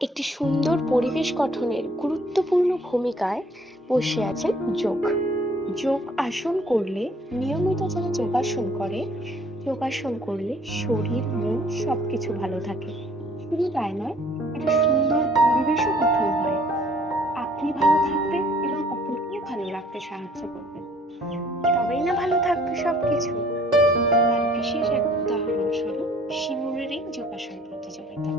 একটি সুন্দর পরিবেশ গঠনের গুরুত্বপূর্ণ ভূমিকায় বসে আছেন যোগ। যোগ আসন করলে, নিয়মিত যারা যোগাসন করে, যোগাসন করলে শরীর মন সবকিছু ভালো থাকে। শুধু তাই নয়, একটা সুন্দর পরিবেশও গঠন হয়। আপনি ভালো থাকবেন এবং অপরকেও ভালো রাখতে সাহায্য করবেন, তবেই না ভালো থাকবে সবকিছু। তার বিশেষ এক উদাহরণ স্বরূপ শিমুরের এই যোগাসন প্রতিযোগিতা।